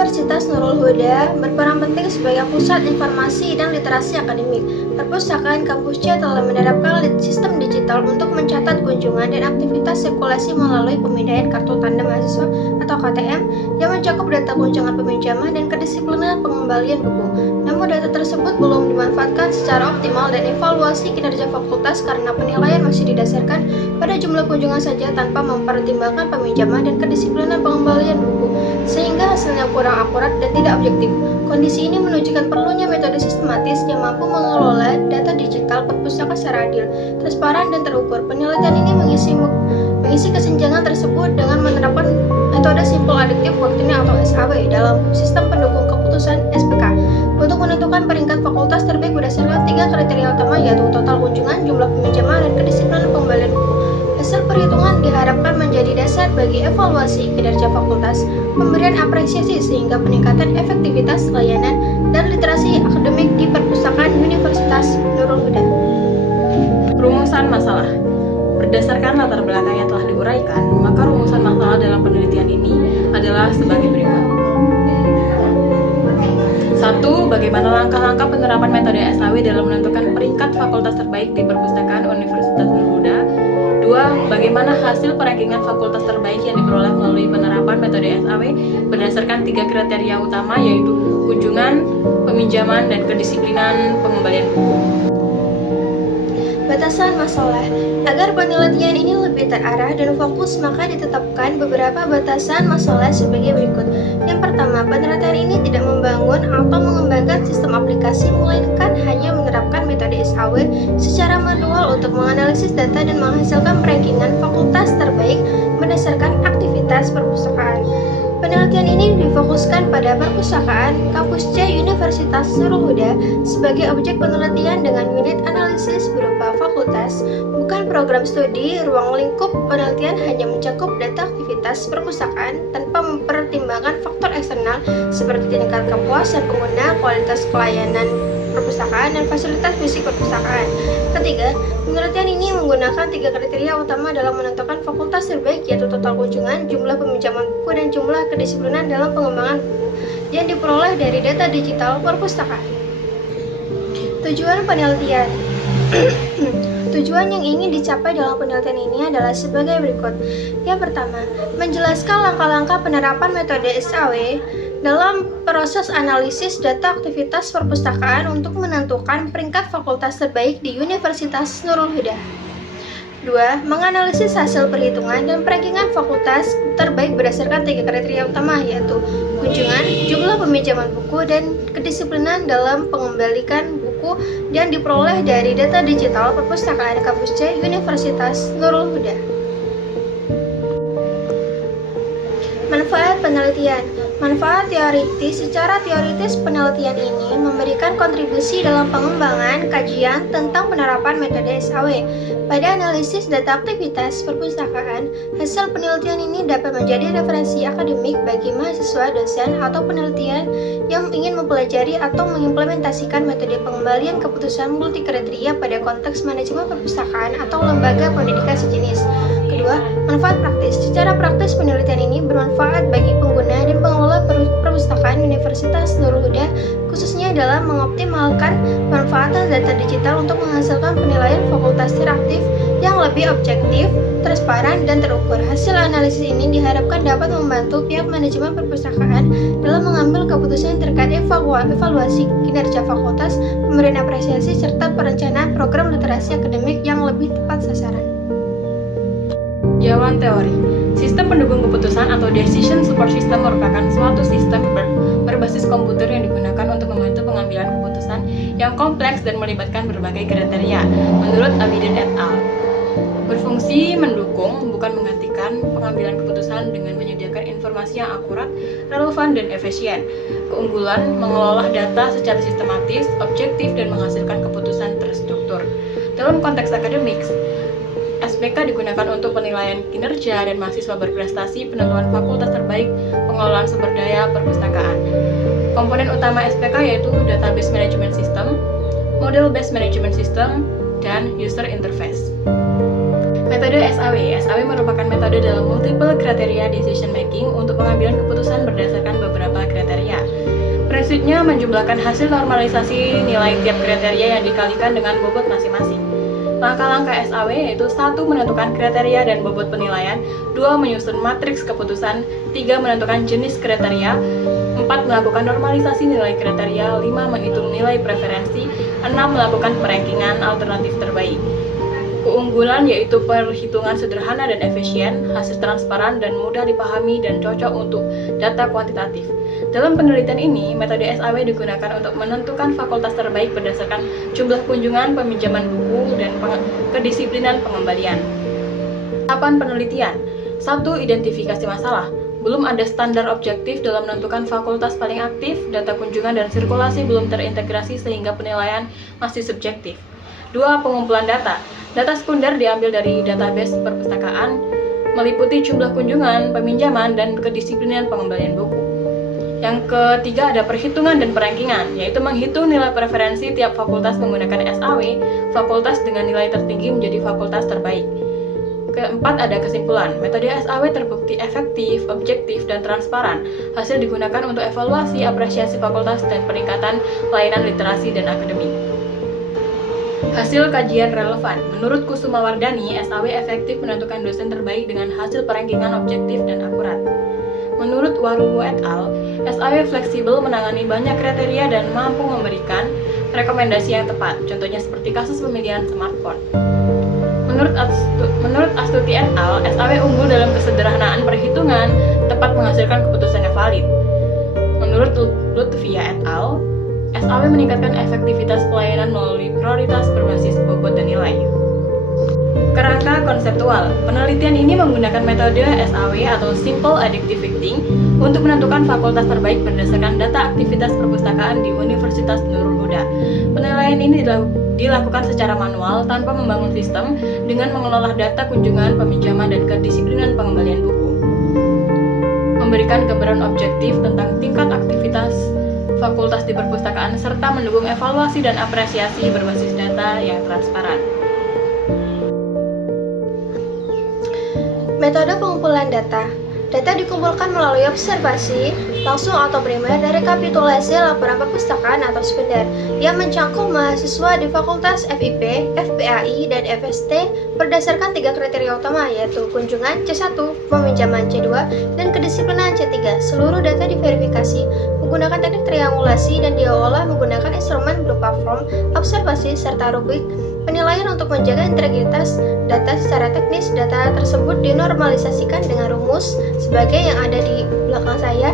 Universitas Nurul Huda berperan penting sebagai pusat informasi dan literasi akademik. Perpustakaan kampus C telah menerapkan sistem digital untuk mencatat kunjungan dan aktivitas sirkulasi melalui pemindaian kartu tanda mahasiswa atau KTM yang mencakup data kunjungan peminjaman dan kedisiplinan pengembalian buku. Namun data tersebut belum dimanfaatkan secara optimal dan evaluasi kinerja fakultas karena penilaian masih didasarkan pada jumlah kunjungan saja tanpa mempertimbangkan peminjaman dan kedisiplinan pengembalian buku, sehingga hasilnya kurang akurat dan tidak objektif. Kondisi ini menunjukkan perlunya metode sistematis yang mampu mengelola data digital perpustakaan secara adil, transparan, dan terukur. Penelitian ini mengisi kesenjangan tersebut dengan menerapkan metode simple additive working atau SAW dalam sistem pendukung keputusan SPK untuk menentukan peringkat fakultas terbaik berdasarkan 3 kriteria utama, yaitu total kunjungan, jumlah peminjaman, dan kedisiplinan pengembalian buku. Hasil perhitungan diharapkan menjadi dasar bagi evaluasi kinerja fakultas, pemberian apresiasi sehingga peningkatan efektivitas layanan dan literasi akademik di perpustakaan Universitas Nurul Huda. Rumusan masalah. Berdasarkan latar belakang yang telah diuraikan, maka rumusan masalah dalam penelitian ini adalah sebagai berikut. 1. Bagaimana langkah-langkah penerapan metode SAW dalam menentukan peringkat fakultas terbaik di perpustakaan Universitas Nurul Huda. 2. Bagaimana hasil perankingan fakultas terbaik yang diperoleh melalui penerapan metode SAW berdasarkan 3 kriteria utama, yaitu kunjungan, peminjaman, dan kedisiplinan pengembalian buku. Batasan masalah. Agar penelitian ini lebih terarah dan fokus, maka ditetapkan beberapa batasan masalah sebagai berikut. Yang pertama, penelitian ini tidak membangun atau mengembangkan sistem aplikasi, melainkan hanya menerapkan metode SAW secara manual untuk menganalisis data dan menghasilkan rankingan fakultas terbaik berdasarkan aktivitas perpustakaan. Penelitian ini difokuskan pada perpustakaan kampus C Universitas Nurul Huda sebagai objek penelitian dengan unit analisis berupa fakultas, bukan program studi. Ruang lingkup penelitian hanya mencakup data aktivitas perpustakaan tanpa mempertimbangkan faktor eksternal seperti tingkat kepuasan pengguna, kualitas pelayanan perpustakaan, dan fasilitas fisik perpustakaan. Ketiga, penelitian ini menggunakan 3 kriteria utama dalam menentukan fakultas terbaik, yaitu total kunjungan, jumlah peminjaman buku, dan jumlah kedisiplinan dalam pengembangan buku yang diperoleh dari data digital perpustakaan. Tujuan penelitian. Tujuan yang ingin dicapai dalam penelitian ini adalah sebagai berikut. Yang pertama, menjelaskan langkah-langkah penerapan metode SAW dalam proses analisis data aktivitas perpustakaan untuk menentukan peringkat fakultas terbaik di Universitas Nurul Huda. 2. Menganalisis hasil perhitungan dan perankingan fakultas terbaik berdasarkan 3 kriteria utama, yaitu kunjungan, jumlah peminjaman buku, dan kedisiplinan dalam pengembalikan buku yang diperoleh dari data digital perpustakaan kampus C Universitas Nurul Huda. Manfaat penelitian. Manfaat teoritis. Secara teoritis, penelitian ini memberikan kontribusi dalam pengembangan kajian tentang penerapan metode SAW pada analisis data aktivitas perpustakaan. Hasil penelitian ini dapat menjadi referensi akademik bagi mahasiswa, dosen, atau penelitian yang ingin mempelajari atau mengimplementasikan metode pengembalian keputusan multikriteria pada konteks manajemen perpustakaan atau lembaga pendidikan sejenis. Kedua, manfaat praktis. Secara praktis, penelitian ini bermanfaat bagi pengguna dan pengelola perpustakaan Universitas Nurul Huda, khususnya dalam mengoptimalkan pemanfaatan data digital untuk menghasilkan penilaian fakultas interaktif yang lebih objektif, transparan, dan terukur. Hasil analisis ini diharapkan dapat membantu pihak manajemen perpustakaan dalam mengambil keputusan terkait evaluasi kinerja fakultas, pemberian apresiasi, serta perencanaan program literasi akademik yang lebih tepat sasaran. Jawaban teori. Sistem pendukung keputusan atau Decision Support System merupakan suatu sistem berbasis komputer yang digunakan untuk membantu pengambilan keputusan yang kompleks dan melibatkan berbagai kriteria, menurut Abidin et al. Berfungsi mendukung, bukan menggantikan pengambilan keputusan dengan menyediakan informasi yang akurat, relevan, dan efisien. Keunggulan, mengelola data secara sistematis, objektif, dan menghasilkan keputusan terstruktur. Dalam konteks akademik, SPK digunakan untuk penilaian kinerja dan mahasiswa berprestasi, penentuan fakultas terbaik, pengelolaan sumber daya perpustakaan. Komponen utama SPK yaitu Database Management System, Model Based Management System, dan User Interface. Metode SAW. SAW merupakan metode dalam multiple criteria decision making untuk pengambilan keputusan berdasarkan beberapa kriteria. Selanjutnya, menjumlahkan hasil normalisasi nilai tiap kriteria yang dikalikan dengan bobot masing-masing. Langkah-langkah SAW yaitu 1. Menentukan kriteria dan bobot penilaian, 2. Menyusun matriks keputusan, 3. Menentukan jenis kriteria, 4. Melakukan normalisasi nilai kriteria, 5. Menghitung nilai preferensi, 6. Melakukan perankingan alternatif terbaik. Keunggulan yaitu perhitungan sederhana dan efisien, hasil transparan dan mudah dipahami dan cocok untuk data kuantitatif. Dalam penelitian ini, metode SAW digunakan untuk menentukan fakultas terbaik berdasarkan jumlah kunjungan, peminjaman buku, dan kedisiplinan pengembalian. Tahapan penelitian. 1. Identifikasi masalah. Belum ada standar objektif dalam menentukan fakultas paling aktif, data kunjungan dan sirkulasi belum terintegrasi sehingga penilaian masih subjektif. 2. Pengumpulan data. Data sekunder diambil dari database perpustakaan, meliputi jumlah kunjungan, peminjaman, dan kedisiplinan pengembalian buku. Yang ketiga ada perhitungan dan perankingan, yaitu menghitung nilai preferensi tiap fakultas menggunakan SAW, fakultas dengan nilai tertinggi menjadi fakultas terbaik. Keempat ada kesimpulan, metode SAW terbukti efektif, objektif, dan transparan. Hasil digunakan untuk evaluasi, apresiasi fakultas, dan peningkatan layanan literasi dan akademik. Hasil kajian relevan. Menurut Kusuma Wardani, SAW efektif menentukan dosen terbaik dengan hasil perankingan objektif dan akurat. Menurut Waruwo et al., SAW fleksibel menangani banyak kriteria dan mampu memberikan rekomendasi yang tepat, contohnya seperti kasus pemilihan smartphone. Menurut Astuti et al., SAW unggul dalam kesederhanaan perhitungan, tepat menghasilkan keputusan yang valid. Menurut Lutfia et al., SAW meningkatkan efektivitas pelayanan melalui prioritas berbasis bobot dan nilai. Kerangka konseptual. Penelitian ini menggunakan metode SAW atau Simple Additive Weighting untuk menentukan fakultas terbaik berdasarkan data aktivitas perpustakaan di Universitas Nurul Huda. Penilaian ini dilakukan secara manual tanpa membangun sistem dengan mengelola data kunjungan, peminjaman, dan kedisiplinan pengembalian buku. Memberikan gambaran objektif tentang tingkat aktivitas fakultas di perpustakaan serta mendukung evaluasi dan apresiasi berbasis data yang transparan. Metode pengumpulan data. Data dikumpulkan melalui observasi, langsung atau primer dari rekapitulasi laporan perpustakaan atau sekunder yang mencangkup mahasiswa di Fakultas FIP, FPAI, dan FST berdasarkan 3 kriteria utama yaitu kunjungan C1, peminjaman C2, dan kedisiplinan C3. Seluruh data diverifikasi menggunakan teknik triangulasi dan diolah menggunakan instrumen berupa form, observasi, serta rubrik penilaian untuk menjaga integritas data. Secara teknis, data tersebut dinormalisasikan dengan rumus sebagai yang ada di belakang saya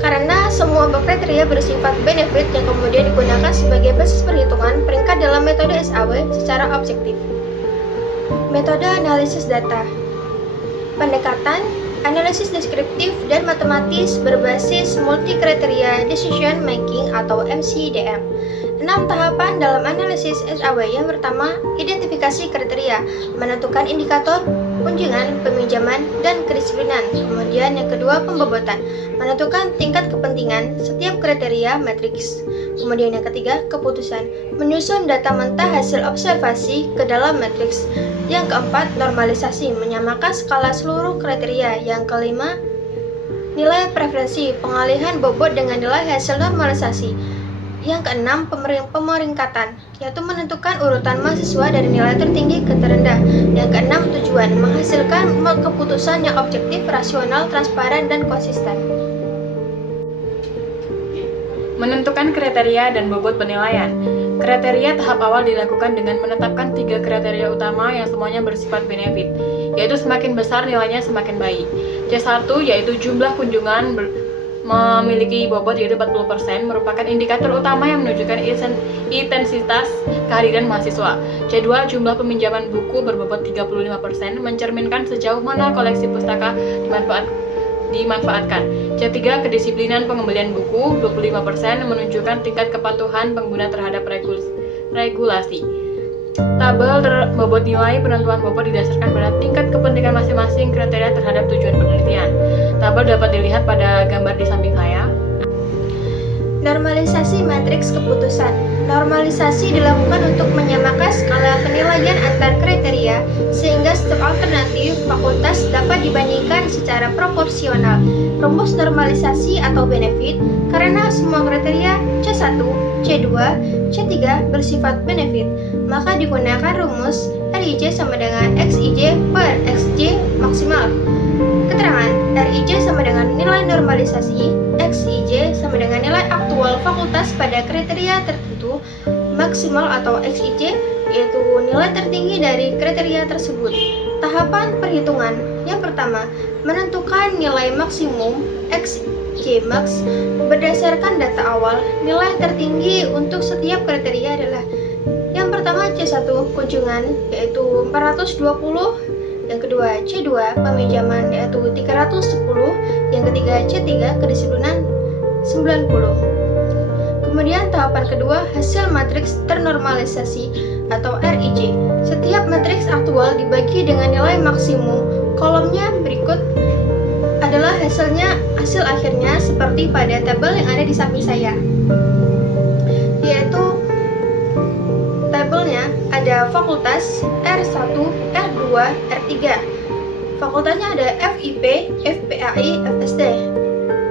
karena semua kriteria bersifat benefit yang kemudian digunakan sebagai basis perhitungan peringkat dalam metode SAW secara objektif. Metode analisis data. Pendekatan analisis deskriptif dan matematis berbasis multi kriteria decision making atau MCDM. 6 tahapan dalam analisis SAW. Yang pertama, identifikasi kriteria, menentukan indikator kunjungan, peminjaman, dan kedisiplinan. Kemudian yang kedua, pembobotan, menentukan tingkat kepentingan setiap kriteria matriks. Kemudian yang ketiga, keputusan, menyusun data mentah hasil observasi ke dalam matriks. Yang keempat, normalisasi, menyamakan skala seluruh kriteria. Yang kelima, nilai preferensi, pengalihan bobot dengan nilai hasil normalisasi. Yang keenam, pemeringkatan, yaitu menentukan urutan mahasiswa dari nilai tertinggi ke terendah. Yang keenam, tujuan, menghasilkan keputusan yang objektif, rasional, transparan, dan konsisten. Menentukan kriteria dan bobot penilaian. Kriteria tahap awal dilakukan dengan menetapkan 3 kriteria utama yang semuanya bersifat benefit, yaitu semakin besar nilainya semakin baik. C1 yaitu jumlah kunjungan memiliki bobot yaitu 40% merupakan indikator utama yang menunjukkan intensitas kehadiran mahasiswa. C2 jumlah peminjaman buku berbobot 35% mencerminkan sejauh mana koleksi pustaka dimanfaatkan. C3 kedisiplinan pengembalian buku 25% menunjukkan tingkat kepatuhan pengguna terhadap regulasi. Tabel bobot nilai penentuan bobot didasarkan pada tingkat kepentingan masing-masing kriteria terhadap tujuan penelitian. Tabel dapat dilihat pada gambar di samping saya. Normalisasi matriks keputusan. Normalisasi dilakukan untuk menyamakan skala penilaian antar kriteria sehingga setiap alternatif fakultas dapat dibandingkan secara proporsional. Rumus normalisasi atau benefit karena semua kriteria C1, C2, C3 bersifat benefit, maka digunakan rumus RIJ sama dengan XIJ per XJ maksimal. Keterangan RIJ sama dengan nilai normalisasi, XIJ sama dengan nilai aktual fakultas pada kriteria tertentu, maksimal atau XIJ yaitu nilai tertinggi dari kriteria tersebut. Tahapan perhitungan yang pertama, menentukan nilai maksimum XJ max berdasarkan data awal. Nilai tertinggi untuk setiap kriteria adalah yang pertama C1 kunjungan yaitu 420, yang kedua C2 peminjaman yaitu 310, yang ketiga C3 kedisiplinan 90. Kemudian tahapan kedua, hasil matriks ternormalisasi atau RIJ. Setiap matriks aktual dibagi dengan nilai maksimum. Kolomnya berikut adalah hasil akhirnya seperti pada tabel yang ada di samping saya. Yaitu tabelnya ada fakultas R1, R2, R3. Fakultasnya ada FIP, FPAI, FSD.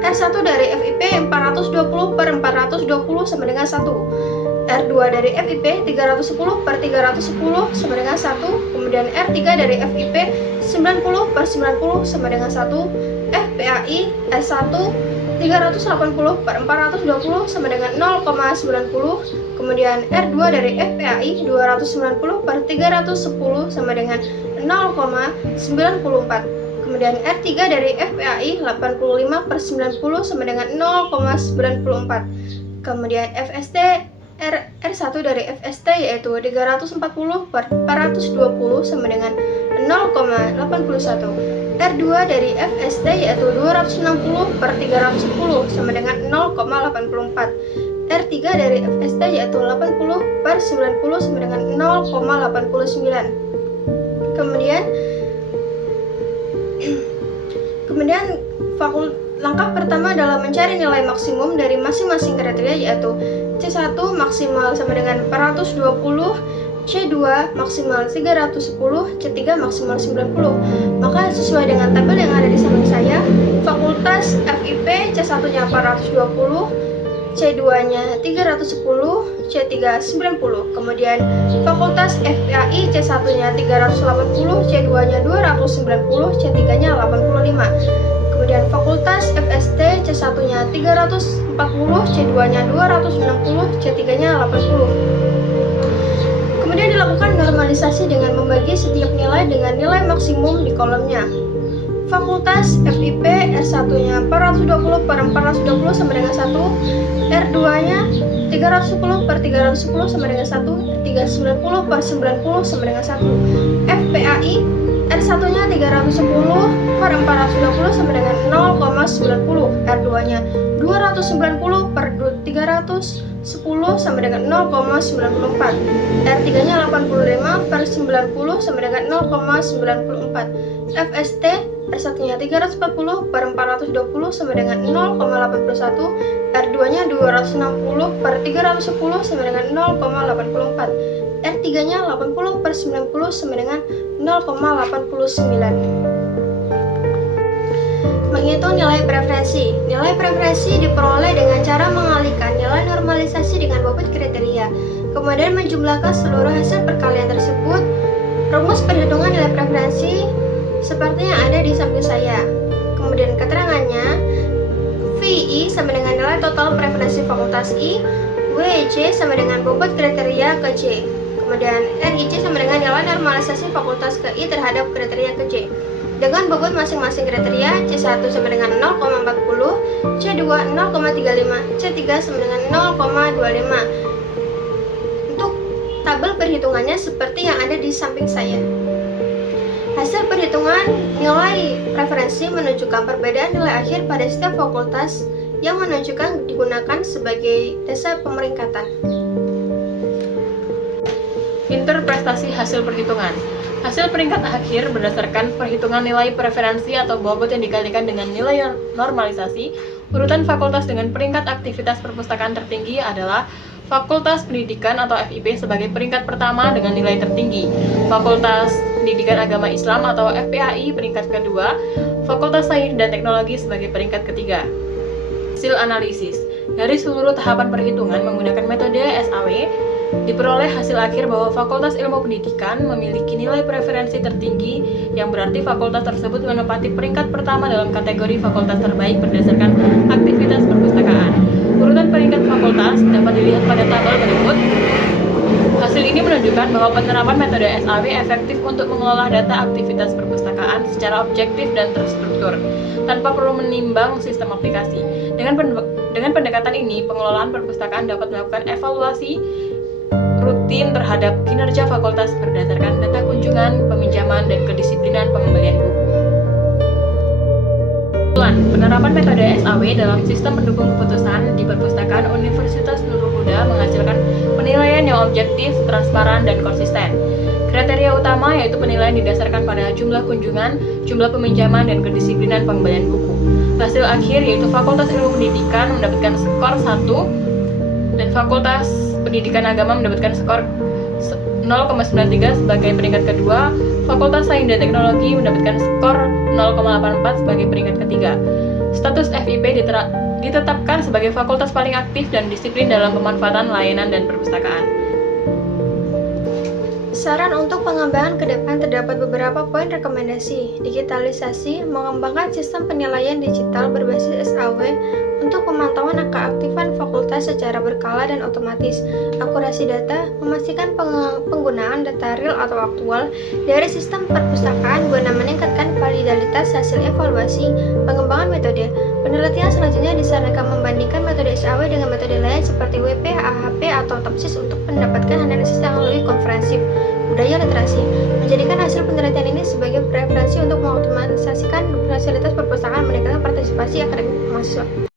R1 dari FIP 420 per 420 sama dengan 1. R2 dari FIP 310 per 310 sama dengan 1. Kemudian R3 dari FIP 90 per 90 sama dengan 1. FPAI S1 380 per 420 sama dengan 0,90. Kemudian R2 dari FPAI 290 per 310 sama dengan 0,94. Kemudian R3 dari FPAI 85 per 90 sama dengan 0,94. Kemudian FST R1 dari FST yaitu 340 per 420 sama dengan 0,81. R2 dari FST yaitu 260 per 310 sama dengan 0,84. R3 dari FST yaitu 80 per 90 sama dengan 0,89. Kemudian langkah pertama dalam mencari nilai maksimum dari masing-masing kriteria yaitu C1 maksimal sama dengan 420, C2 maksimal 310, C3 maksimal 90. Maka sesuai dengan tabel yang ada di samping saya, fakultas FIP C1-nya 420, C2-nya 310, C3 90. Kemudian fakultas FPAI C1-nya 380, C2-nya 290, C3-nya 85. Kemudian fakultas FST C1-nya 340, C2-nya 260, C3-nya 80. Kemudian dilakukan normalisasi dengan membagi setiap nilai dengan nilai maksimum di kolomnya. Fakultas FIP R1-nya 420 per 420 sama dengan 1, R2-nya 310 per 310 sama dengan 1, 390 per 90 sama dengan 1. FPAI R1-nya 310 per 420 sama dengan 0,90. R2-nya 290 per 310 sama dengan 0,94. R3-nya 85 per 90 sama dengan 0,94. FST R1-nya 340 per 420 sama dengan 0,81. R2-nya 260 per 310 sama dengan 0,84. R3-nya 80 per 90 sama dengan 0,89. Menghitung nilai preferensi. Nilai preferensi diperoleh dengan cara mengalihkan nilai normalisasi dengan bobot kriteria, kemudian menjumlahkan seluruh hasil perkalian tersebut. Rumus perhitungan nilai preferensi seperti yang ada di samping saya. Kemudian keterangannya, VI sama dengan nilai total preferensi fakultas I, WJ sama dengan bobot kriteria ke J. Kemudian RIJ sama dengan nilai normalisasi fakultas ke I terhadap kriteria ke J. Dengan bobot masing-masing kriteria, C1 sama dengan 0,40, C2 0,35, C3 sama dengan 0,25. Untuk tabel perhitungannya seperti yang ada di samping saya. Hasil perhitungan nilai preferensi menunjukkan perbedaan nilai akhir pada setiap fakultas yang menunjukkan digunakan sebagai dasar pemeringkatan. Interpretasi hasil perhitungan. Hasil peringkat akhir berdasarkan perhitungan nilai preferensi atau bobot yang dikalikan dengan nilai normalisasi Urutan fakultas dengan peringkat aktivitas perpustakaan tertinggi adalah Fakultas Pendidikan atau FIP sebagai peringkat pertama dengan nilai tertinggi, Fakultas Pendidikan Agama Islam atau FPAI peringkat kedua, Fakultas Sains dan Teknologi sebagai peringkat ketiga. Hasil analisis. Dari seluruh tahapan perhitungan menggunakan metode SAW, diperoleh hasil akhir bahwa Fakultas Ilmu Pendidikan memiliki nilai preferensi tertinggi, yang berarti fakultas tersebut menempati peringkat pertama dalam kategori fakultas terbaik berdasarkan aktivitas perpustakaan. Urutan peringkat fakultas dapat dilihat pada tabel berikut. Hasil ini menunjukkan bahwa penerapan metode SAW efektif untuk mengelola data aktivitas perpustakaan secara objektif dan terstruktur, tanpa perlu menimbang sistem aplikasi. Dengan pendekatan ini, pengelolaan perpustakaan dapat melakukan evaluasi rutin terhadap kinerja fakultas berdasarkan data kunjungan, peminjaman, dan kedisiplinan pengembalian buku. Penerapan metode SAW dalam sistem pendukung keputusan di perpustakaan Universitas Nurul Huda menghasilkan penilaian yang objektif, transparan, dan konsisten. Kriteria utama yaitu penilaian didasarkan pada jumlah kunjungan, jumlah peminjaman, dan kedisiplinan pengembalian buku. Hasil akhir yaitu Fakultas Ilmu Pendidikan mendapatkan skor 1 dan Fakultas Pendidikan Agama mendapatkan skor 0,93 sebagai peringkat kedua, Fakultas Sains dan Teknologi mendapatkan skor 0,84 sebagai peringkat ketiga. Status FIP ditetapkan sebagai fakultas paling aktif dan disiplin dalam pemanfaatan layanan dan perpustakaan. Saran untuk pengembangan ke depan terdapat beberapa poin rekomendasi. Digitalisasi, mengembangkan sistem penilaian digital berbasis SAW untuk pemantauan angka aktifan fakultas secara berkala dan otomatis. Akurasi data, memastikan penggunaan data real atau aktual dari sistem perpustakaan guna meningkatkan validitas hasil evaluasi. Pengembangan metode, penelitian selanjutnya disarankan membandingkan metode SAW dengan metode lain seperti WP, AHP, atau TOPSIS untuk mendapatkan analisis yang lebih komprehensif. Budaya literasi, menjadikan hasil penelitian ini sebagai referensi untuk mengoptimalisasikan fasilitas perpustakaan, meningkatkan partisipasi akademik mahasiswa.